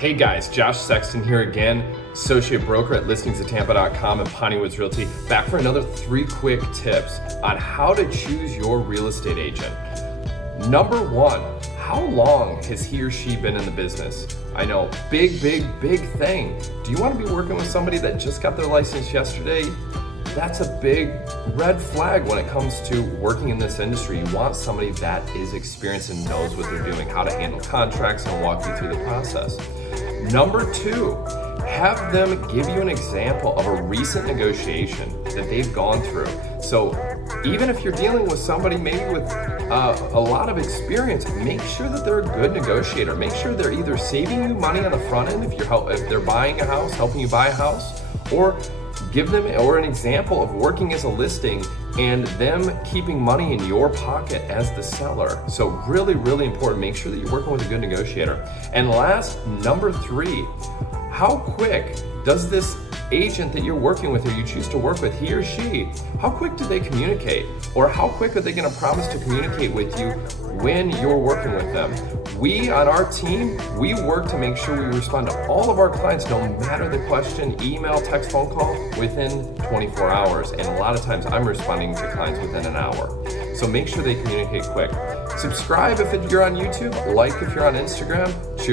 Hey guys, Josh Sexton here again, associate broker at listingsoftampa.com and Piney Woods Realty, back for another 3 quick tips on how to choose your real estate agent. Number 1, how long has he or she been in the business? I know, big thing. Do you want to be working with somebody that just got their license yesterday? That's a big red flag when it comes to working in this industry. You want somebody that is experienced and knows what they're doing, how to handle contracts, and walk you through the process. Number 2, have them give you an example of a recent negotiation that they've gone through. So even if you're dealing with somebody maybe with a lot of experience, make sure that they're a good negotiator. Make sure they're either saving you money on the front end if they're buying a house, helping you buy a house, or give them an example of working as a listing and them keeping money in your pocket as the seller. So really important. Make sure that you're working with a good negotiator. And last, number 3, how quick does this agent that you're working with or you choose to work with, he or she, how quick do they communicate? Or how quick are they going to promise to communicate with you when you're working with them? We on our team, we work to make sure we respond to all of our clients, no matter the question, email, text, phone call, within 24 hours. And a lot of times I'm responding to clients within an hour. So make sure they communicate quick. Subscribe if you're on YouTube, like if you're on Instagram.